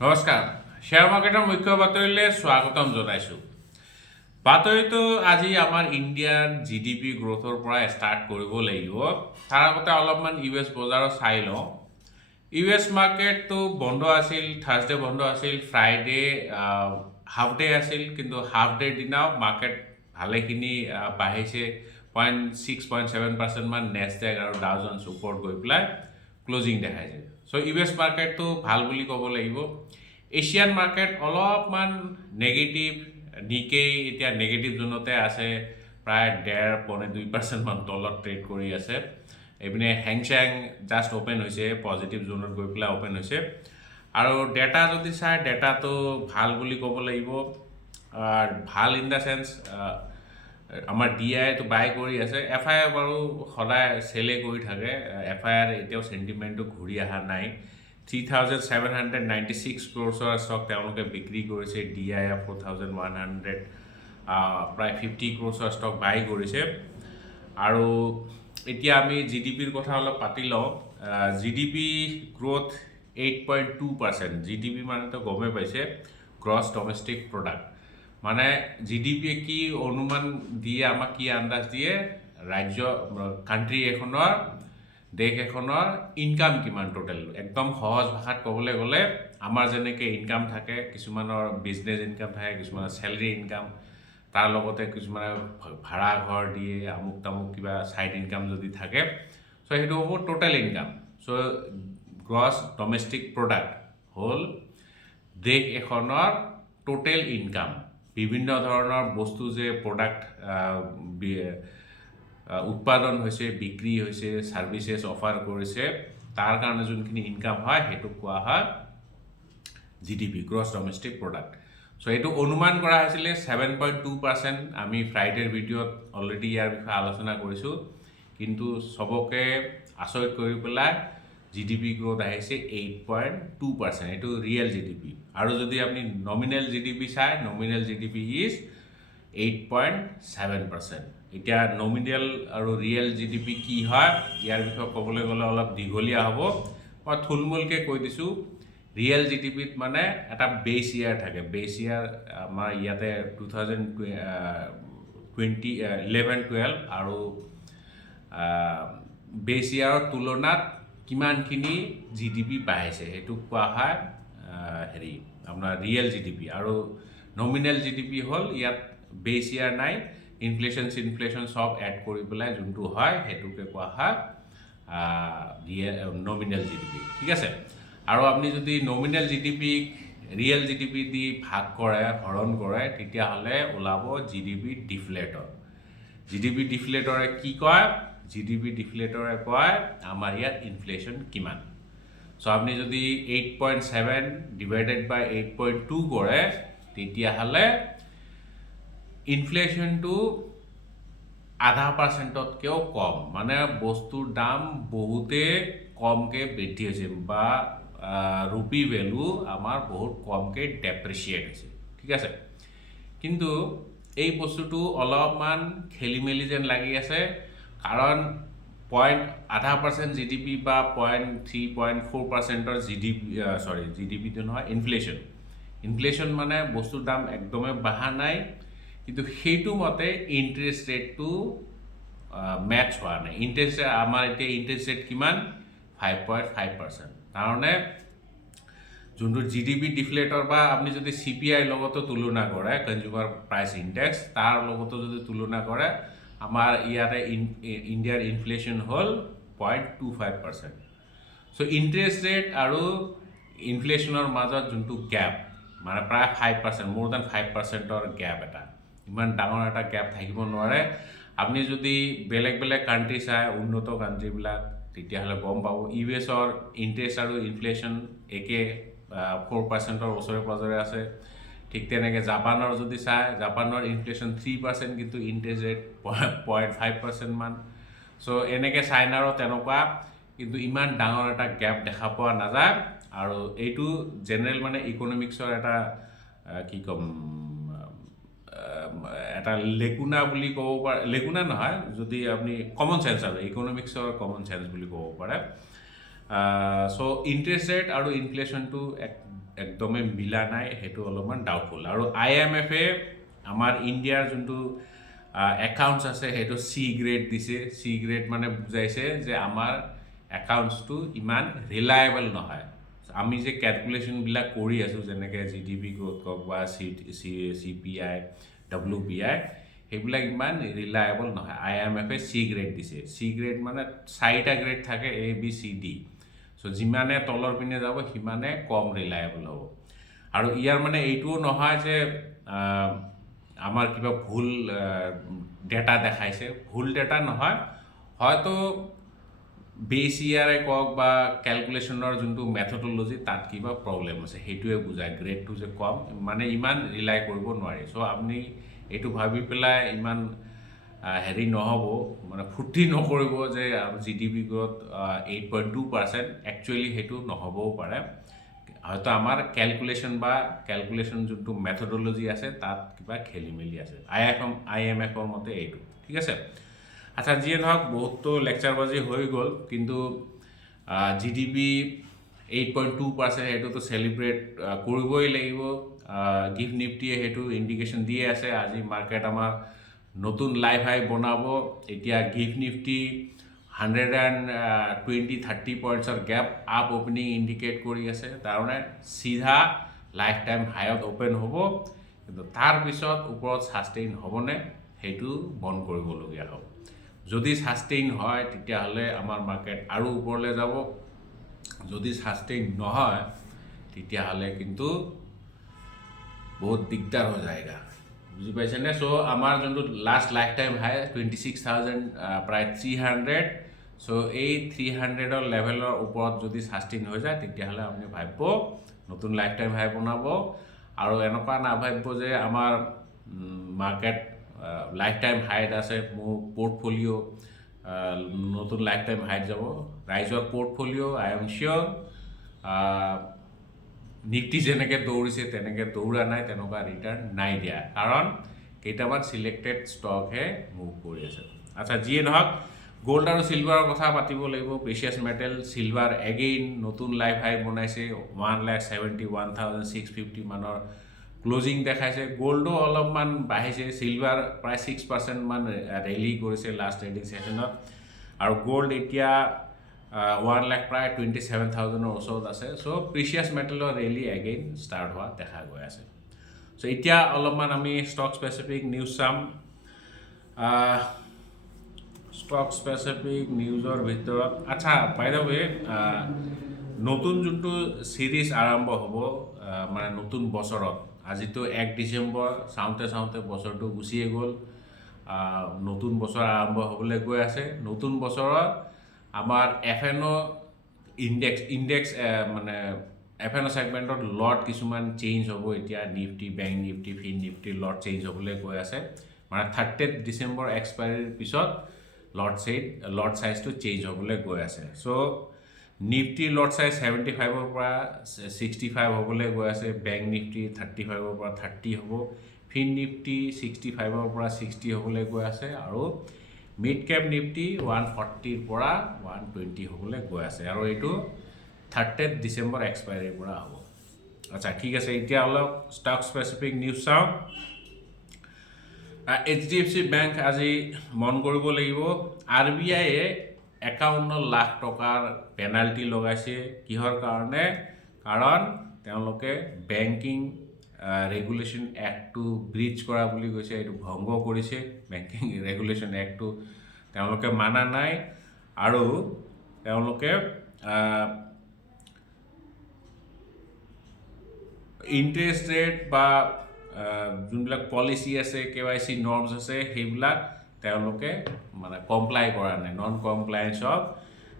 নমস্কাৰ শ্বেয়াৰ মাৰ্কেটৰ মুখ্য বাতৰিলৈ স্বাগতম জনাইছোঁ। বাতৰিটো আজি আমাৰ ইণ্ডিয়ান GDP গ্ৰথৰ পৰা ষ্টাৰ্ট কৰিব লাগিব। তাৰ আগতে অলপমান US বজাৰত চাই লওঁ। US মাৰ্কেটটো বন্ধ আছিল, থাৰ্ছডে বন্ধ আছিল, ফ্ৰাইডে হাফ ডে আছিল, কিন্তু হাফ ডেৰ দিনাও মাৰ্কেট ভালেখিনি বাঢ়িছে 0.6-0.7% মান নেছডেক আৰু ডাও জন্স ওপৰত গৈ পেলাই ক্লোজিং দেখাইছে। চ' US মাৰ্কেটটো ভাল বুলি ক'ব লাগিব। এছিয়ান মাৰ্কেট অলপমান নেগেটিভ, নিকেই এতিয়া নেগেটিভ জোনতে আছে, প্ৰায় 1.5-2% মান তলত ট্ৰেড কৰি আছে। এইপিনে হেংচেং জাষ্ট অ'পেন হৈছে, পজিটিভ জোনত গৈ পেলাই অ'পেন হৈছে। আৰু ডেটা যদি চাই, ডেটাটো ভাল বুলি ক'ব লাগিব। ভাল ইন দ্য চেন্স আমাৰ DIটো বাই কৰি আছে, FII বাৰু সদায় চেলে কৰি থাকে। FIIৰ এতিয়াও চেণ্টিমেণ্টটো ঘূৰি অহা নাই। 3,796 ক্ৰ'ৰ্ছৰ ষ্টক তেওঁলোকে বিক্ৰী কৰিছে, DI 4,100, প্ৰায় 50 ক্ৰ'ৰ্ছৰ ষ্টক বাই কৰিছে। আৰু এতিয়া আমি GDPৰ কথা অলপ পাতি লওঁ। GDP growth 8.2%। GDP মানেতো গমেই পাইছে, গ্ৰছ ডমেষ্টিক প্ৰডাক্ট। মানে GDPয়ে কি অনুমান দিয়ে, আমাক কি আন্দাজ দিয়ে, ৰাজ্য কাণ্ট্ৰি এখনৰ, দেশ এখনৰ ইনকাম কিমান টোটেল। একদম সহজ ভাষাত ক'বলৈ গ'লে আমাৰ যেনেকৈ ইনকাম থাকে, কিছুমানৰ বিজনেছ ইনকাম থাকে, কিছুমানৰ চেলেৰি ইনকাম, তাৰ লগতে কিছুমানে ভাড়া ঘৰ দিয়ে, আমুক তামুক কিবা ছাইড ইনকাম যদি থাকে, চ' সেইটো হ'ব টোটেল ইনকাম। চ' গ্ৰছ ডমেষ্টিক প্ৰডাক্ট হ'ল দেশ এখনৰ টোটেল ইনকাম। বিভিন্ন ধৰণৰ বস্তু যে প্ৰডাক্ট উৎপাদন হৈছে, বিক্ৰী হৈছে, ছাৰ্ভিচেছ অফাৰ কৰিছে, তাৰ কাৰণে যোনখিনি ইনকাম হয় সেইটো কোৱা হয় GDP, গ্ৰছ ডমেষ্টিক প্ৰডাক্ট। চ' এইটো অনুমান কৰা হৈছিলে 7.2%। আমি ফ্ৰাইডেৰ ভিডিঅ'ত অলৰেডি ইয়াৰ বিষয়ে আলোচনা কৰিছোঁ, কিন্তু চবকে আচৰিত কৰি পেলাই GDP গ্ৰ'থ আহিছে 8.2%। এইটো ৰিয়েল GDP। আৰু যদি আপুনি নমিনেল GDP চাই, নমিনেল GDP ইজ 8.7%। এতিয়া নমিনেল আৰু ৰিয়েল GDP কি হয়, ইয়াৰ বিষয়ে ক'বলৈ গ'লে অলপ দীঘলীয়া হ'ব। মই থুলমূলকৈ কৈ দিছোঁ। ৰিয়েল GDPত মানে এটা বেছ ইয়াৰ থাকে। বেছ ইয়াৰ আমাৰ ইয়াতে 2011-12 আৰু বেছ ইয়াৰৰ তুলনাত কিমানখিনি GDP বাঢ়িছে সেইটো কোৱা হয় আপোনাৰ ৰিয়েল GDP। আৰু নমিনেল GDP হ'ল ইয়াত বেছ ইয়াৰ নাই, ইনফ্লেশ্যন চব এড কৰি পেলাই যোনটো হয় সেইটোকে কোৱা হয় নমিনেল GDP। ঠিক আছে। আৰু আপুনি যদি নমিনেল GDP ৰিয়েল GDP দি ভাগ কৰে, হৰণ কৰে, তেতিয়াহ'লে ওলাব GDP ডিফ্লেটৰ। GDP ডিফ্লেটৰে কি কয়? GDP ডিফ্লেটৰে কয় আমাৰ ইয়াত ইনফ্লেশ্যন কিমান। চ' আপুনি যদি 8.7 ডিভাইডেড বাই 8.2 কৰে, তেতিয়াহ'লে ইনফ্লেশ্যনটো 0.5%তকৈও কম। মানে বস্তুৰ দাম বহুতেই কমকৈ বৃদ্ধি হৈছে, বা ৰুপি ভেলু আমাৰ বহুত কমকৈ ডেপ্ৰিচিয়েট হৈছে। ঠিক আছে। কিন্তু এই বস্তুটো অলপমান খেলি মেলি যেন লাগি আছে, কাৰণ 0.5% GDP বা 0.3-0.4%ৰ GDPটো নহয়, ইনফ্লেশ্যন মানে বস্তুৰ দাম একদমেই বঢ়া নাই, কিন্তু সেইটো মতে ইণ্টাৰেষ্ট ৰেটটো মেটচ হোৱা নাই। আমাৰ এতিয়া ইণ্টাৰেষ্ট ৰেট কিমান? 5.5%। তাৰমানে যোনটো GDP ডিফ্লেটৰ, বা আপুনি যদি CPI লগতো তুলনা কৰে, কনজিউমাৰ প্ৰাইচ ইণ্ডেক্স, তাৰ লগতো যদি তুলনা কৰে, আমাৰ ইয়াতে ইণ্ডিয়াৰ ইনফ্লেশ্যন হ'ল 0.25%। চ' ইণ্টাৰেষ্ট ৰেট আৰু ইনফ্লেশ্যনৰ মাজত যোনটো গেপ, মানে প্ৰায় 5%, মোৰ দেন 5%ৰ গেপ এটা, ইমান ডাঙৰ এটা গেপ থাকিব নোৱাৰে। আপুনি যদি বেলেগ বেলেগ কাণ্ট্ৰি চাই, উন্নত কাণ্ট্ৰিবিলাক, তেতিয়াহ'লে গম পাব US-ৰ ইণ্টাৰেষ্ট আৰু ইনফ্লেশ্যন একে 4%ৰ ওচৰে পাজৰে আছে। ঠিক তেনেকৈ জাপানৰ যদি চাই, জাপানৰ ইনফ্লেশ্যন 3%, কিন্তু ইণ্টাৰেষ্ট ৰেট 0.5% মান। চ' এনেকৈ চাইনাৰো তেনেকুৱা, কিন্তু ইমান ডাঙৰ এটা গেপ দেখা পোৱা নাযায়। আৰু এইটো জেনেৰেল মানে ইকনমিক্সৰ এটা কি ক'ম, এটা লেগুনা বুলি ক'ব পাৰে। লেগুনা নহয়, যদি আপুনি কমন চেন্স, আৰু ইকনমিক্সৰ কমন চেন্স বুলি ক'ব পাৰে। চ' ইণ্টাৰেষ্ট ৰেট আৰু ইনফ্লেশ্যনটো একদমেই মিলা নাই, সেইটো অলপমান ডাউটফুল। আৰু IMF-এ আমাৰ ইণ্ডিয়াৰ যোনটো একাউণ্টছ আছে সেইটো চি গ্ৰেড দিছে। চি গ্ৰেড মানে বুজাইছে যে আমাৰ একাউণ্টছটো ইমান ৰিলায়েবল নহয়। আমি যে কেলকুলেশ্যনবিলাক কৰি আছোঁ, যেনেকৈ GDP গ্ৰ'থ হওক বা CPI, WPI, সেইবিলাক ইমান ৰিলায়েবল নহয়। IMF-এ চি গ্ৰেড দিছে। চি গ্ৰেড মানে 4টা গ্ৰেড থাকে, ABCD। চ' যিমানে তলৰ পিনে যাব সিমানে কম ৰিলায়েবল হ'ব। আৰু ইয়াৰ মানে এইটোও নহয় যে আমাৰ কিবা ভুল ডেটা দেখাইছে, ভুল ডেটা নহয়, হয়তো বেছ ইয়াৰে কওক বা কেলকুলেশ্যনৰ যোনটো মেথডলজি তাত কিবা প্ৰব্লেম আছে, সেইটোৱে বুজায় গ্ৰেডটো যে কম, মানে ইমান ৰিলাই কৰিব নোৱাৰি। চ' আপুনি এইটো ভাবি পেলাই ইমান হেৰি নহ'ব, মানে ফূৰ্তি নকৰিব যে GDP গ্ৰ'থ 8.2%, একচুৱেলি সেইটো নহ'বও পাৰে। হয়তো আমাৰ কেলকুলেশ্যন যোনটো মেথডলজি আছে তাত কিবা খেলি মেলি আছে। IMF-ৰ মতে এইটো, ঠিক আছে। আচ্ছা, যিয়ে নহওক বহুতো লেকচাৰবাজি হৈ গ'ল, কিন্তু GDP 8.2% সেইটোতো চেলিব্ৰেট কৰিবই লাগিব। গিফ্ট নিফটিয়ে সেইটো ইণ্ডিকেশ্যন দিয়ে আছে। আজি মাৰ্কেট আমাৰ নতুন লাইফ হাই বনাব। এতিয়া গিফ্ট নিফটি 120-30 পইণ্টছৰ গেপ আপ অপেনিং ইণ্ডিকেট কৰি আছে। তাৰমানে চিধা লাইফ টাইম হাইত অ'পেন হ'ব, কিন্তু তাৰপিছত ওপৰত ছাষ্টেইন হ'বনে সেইটো বন্ধ কৰিবলগীয়া হ'ব। যদি ছাষ্টেইন হয় তেতিয়াহ'লে আমাৰ মাৰ্কেট আৰু ওপৰলৈ যাব। যদি ছাষ্টেইন নহয় তেতিয়াহ'লে কিন্তু বহুত দিগদাৰ হৈ যায়গা, বুজি পাইছেনে? চ' আমাৰ যোনটো লাষ্ট লাইফ টাইম হাই 26,000 প্ৰায় 300, চ' এই 300ৰ লেভেলৰ ওপৰত যদি ছাষ্টেইন হৈ যায় তেতিয়াহ'লে আপুনি ভাবিব নতুন লাইফ টাইম হাই বনাব। আৰু এনেকুৱা নাভাবিব যে আমাৰ মাৰ্কেট লাইফ টাইম হাইত আছে, মোৰ পৰ্টফলিঅ' নতুন লাইফ টাইম হাইত যাব। ৰাইজৰ পৰ্টফলিঅ' আই এম চিয়'ৰ নিফটি যেনেকৈ দৌৰিছে তেনেকৈ দৌৰা নাই, তেনেকুৱা ৰিটাৰ্ণ নাই দিয়া, কাৰণ কেইটামান চিলেক্টেড ষ্টকহে মুভ কৰি আছে। আচ্ছা, যিয়ে নহওক গ'ল্ড আৰু চিলভাৰৰ কথা পাতিব লাগিব। প্ৰেচিয়াছ মেটেল চিলভাৰ এগেইন নতুন লাইফ হাই বনাইছে, 1,71,650 মানৰ ক্লজিং দেখাইছে। গ'ল্ডো অলপমান বাঢ়িছে, চিলভাৰ প্ৰায় 6% মান ৰেলী কৰিছে লাষ্ট ট্ৰেডিং ছেশ্যনত। আৰু গ'ল্ড এতিয়া 1 লাখ প্ৰায় 27,000ৰ ওচৰত আছে। চ' প্ৰিচিয়াছ মেটেলৰ ৰেলী এগেইন ষ্টাৰ্ট হোৱা দেখা গৈ আছে। চ' এতিয়া অলপমান আমি ষ্টক স্পেচিফিক নিউজ চাম। ষ্টক স্পেচিফিক নিউজৰ ভিতৰত, আচ্ছা, বাই দ্য ৱে, নতুন যোনটো ছিৰিজ আৰম্ভ হ'ব মানে নতুন বছৰত, আজিতো 1 ডিচেম্বৰ, চাওঁতে বছৰটো গুচিয়ে গ'ল। নতুন বছৰ আৰম্ভ হ'বলৈ গৈ আছে। নতুন বছৰত আমাৰ FNO ইণ্ডেক্স মানে FNO ছেগমেণ্টত লট কিছুমান চেঞ্জ হ'ব। এতিয়া নিফটি, বেংক নিফটি, ফিন নিফটি লট চেঞ্জ হ'বলৈ গৈ আছে। মানে 30 ডিচেম্বৰ এক্সপায়াৰীৰ পিছত লট চাইজটো চেঞ্জ হ'বলৈ গৈ আছে। চ' নিফটি লট চাইজ 75ৰ পৰা 65 হ'বলৈ গৈ আছে। বেংক নিফটি 35ৰ পৰা 30 হ'ব। ফিন নিফটি 65ৰ পৰা 60 হ'বলৈ গৈ আছে। আৰু মিড কেপ নিফটি 140ৰ পৰা 120 হ'বলৈ গৈ আছে। আৰু এইটো 30 ডিচেম্বৰ এক্সপায়াৰীৰ পৰা হ'ব। আচ্ছা, ঠিক আছে, এতিয়া অলপ ষ্টক স্পেচিফিক নিউজ চাওঁ। HDFC বেংক আজি মন কৰিব লাগিব, RBIয়ে 51 লাখ টকাৰ পেনাল্টি লগাইছে। কিহৰ কাৰণে? কাৰণ তেওঁলোকে বেংকিং ৰেগুলেশ্যন এক্টটো ব্ৰিজ কৰা বুলি কৈছে, এইটো ভংগ কৰিছে। বেংকিং ৰেগুলেশ্যন এক্টটো তেওঁলোকে মানা নাই। আৰু তেওঁলোকে ইণ্টাৰেষ্ট ৰেট বা যোনবিলাক পলিচি আছে, KYC নৰ্মছ আছে, সেইবিলাক তেওঁলোকে মানে কমপ্লাই কৰা নাই। নন কমপ্লায়েঞ্চ অফ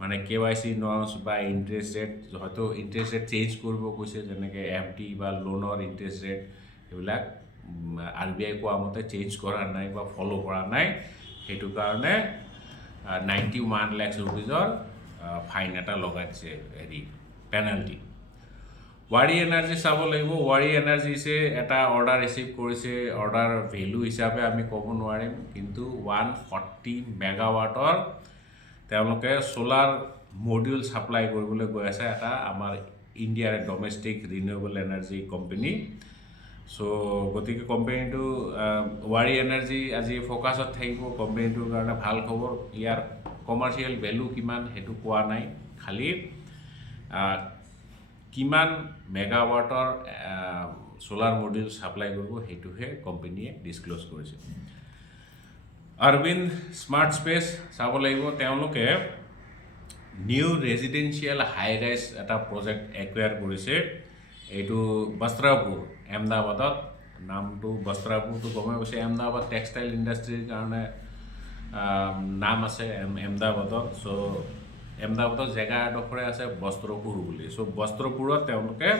মানে KYC নৰ্মছ বা ইণ্টাৰেষ্ট ৰেট, হয়তো ইণ্টাৰেষ্ট ৰেট চেঞ্জ কৰিব কৈছে, যেনেকৈ FD বা লোনৰ ইণ্টাৰেষ্ট ৰেট, সেইবিলাক RBI কোৱা মতে চেঞ্জ কৰা নাই বা ফ'ল' কৰা নাই। সেইটো কাৰণে 91 লাখ ৰুপিজৰ ফাইন এটা লগাই দিছে, পেনাল্টি। ৱাৰি এনাৰ্জি চাব লাগিব। ৱাৰি এনাৰ্জিছে এটা অৰ্ডাৰ ৰিচিভ কৰিছে। অৰ্ডাৰ ভেলু হিচাপে আমি ক'ব নোৱাৰিম, কিন্তু 140 মেগাৱাটৰ তেওঁলোকে ছ'লাৰ মডিউল ছাপ্লাই কৰিবলৈ গৈ আছে এটা আমাৰ ইণ্ডিয়াৰ domestic renewable energy company so গতিকে কোম্পানীটো ৱাৰী এনাৰ্জি আজি ফ'কাছত থাকিব কোম্পানীটোৰ কাৰণে ভাল খবৰ ইয়াৰ কমাৰ্চিয়েল ভেলু কিমান সেইটো কোৱা নাই খালি কিমান মেগাৱাটৰ সোলাৰ মডিউল সাপ্লাই কৰিব সেইটোহে কোম্পানীয়ে ডিসক্লোজ কৰিছে অৰবিন্দ স্মাৰ্ট স্পেচ চাব লাগিব তেওঁলোকে নিউ ৰেজিডেন্সিয়েল হাই ৰাইজ এটা প্ৰজেক্ট একুয়াৰ কৰিছে এইটো বস্ত্ৰাপুৰ আহমেদাবাদত নামটো বস্ত্ৰাপুৰটো গমে গৈছে আহমেদাবাদ টেক্সটাইল ইণ্ডাষ্ট্ৰীৰ কাৰণে নাম আছে আহমেদাবাদত সো আহমেদাবাদৰ জেগা এডোখৰে আছে বস্ত্ৰপুৰ বুলি সো বস্ত্ৰপুৰত তেওঁলোকে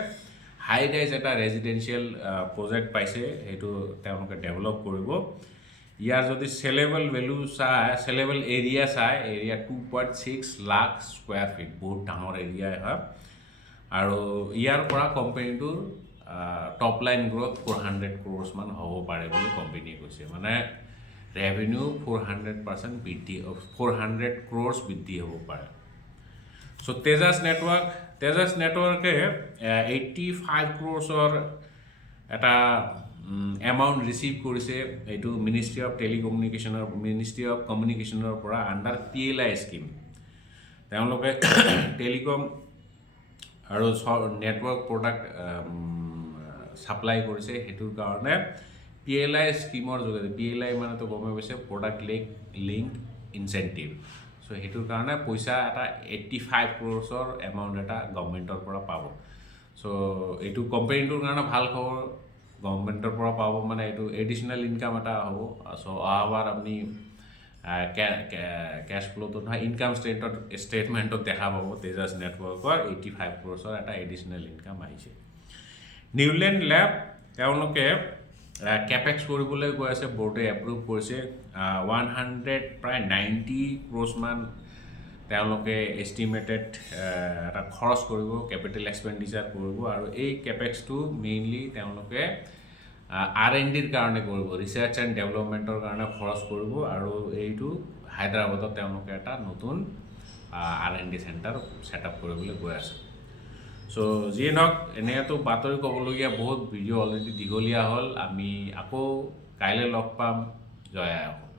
হাই ৰাইজ এটা ৰেজিডেন্সিয়েল প্ৰজেক্ট পাইছে সেইটো তেওঁলোকে ডেভেলপ কৰিব ইয়াৰ যদি সেলেবল ভ্যালু চাই সেলেবল এৰিয়া চাই এৰিয়া 2.6 লাখ স্কয়াৰ ফিট বহুত ডাঙৰ এৰিয়া হয় আৰু ইয়াৰ পৰা কোম্পানীটোৰ টপ লাইন গ্ৰোথ 400 ক্ৰোৰ্ছ মান হ'ব পাৰে বুলি কোম্পানীয়ে কৈছে মানে ৰেভিনিউ 400% বৃদ্ধি 400 ক্ৰোৰ্ছ বৃদ্ধি হ'ব পাৰে সো তেজাস নেটৱৰ্কে 85 ক্ৰোৰ্ছৰ এটা এমাউণ্ট ৰিচিভ কৰিছে এইটো মিনিষ্ট্ৰি অফ কমিউনিকেশ্যনৰ পৰা আণ্ডাৰ PLI স্কিম তেওঁলোকে টেলিকম আৰু নেটৱৰ্ক প্ৰডাক্ট সাপ্লাই কৰিছে হেতুৰ কাৰণে PLI স্কিমৰ যোগেদি PLI মানে তো গমে গৈছে প্ৰডাক্ট লিংক ইনসেন্টিভ সো হেতুৰ কাৰণে পইচা এটা 85 ক্ৰোৰ্ছৰ এমাউণ্ট এটা গভৰ্নমেণ্টৰ পৰা পাব সো এইটো কোম্পানীটোৰ কাৰণে ভাল খবৰ গভৰ্নমেণ্টৰ পৰা পাব মানে এইটো এডিশনাল ইনকাম এটা হ'ব সো আহবাৰ আপুনি ক্যাশ ফ্লোটো নহয় ইনকাম ষ্টেটমেণ্টত দেখা পাব তেজাস নেটৱৰ্কৰ 85 ক্ৰোৰ্ছৰ এটা এডিশনাল ইনকাম আহিছে নিউলেণ্ড ল্যাব তেওঁলোকে কেপেক্স কৰিবলৈ গৈ আছে বোৰ্ডে এপ্ৰুভ কৰিছে 100 প্ৰায় 90 ক্ৰোৰ্ছ মান তেওঁলোকে এষ্টিমেটেড এটা খৰচ কৰিব কেপিটেল এক্সপেণ্ডিচাৰ কৰিব আৰু এই কেপেক্সটো মেইনলি তেওঁলোকে R&Dৰ কাৰণে কৰিব ৰিচাৰ্চ এণ্ড ডেভেলপমেণ্টৰ কাৰণে খৰচ কৰিব আৰু এইটো হায়দৰাবাদত তেওঁলোকে এটা নতুন R&D চেণ্টাৰ সেটআপ কৰিবলৈ গৈ আছে সো যিয়ে নহওক এনেতো বাতৰি ক'বলগীয়া বহুত ভিডিঅ' অলৰেডি দীঘলীয়া হ'ল আমি আকৌ কাইলৈ লগ পাম জয় আই অসম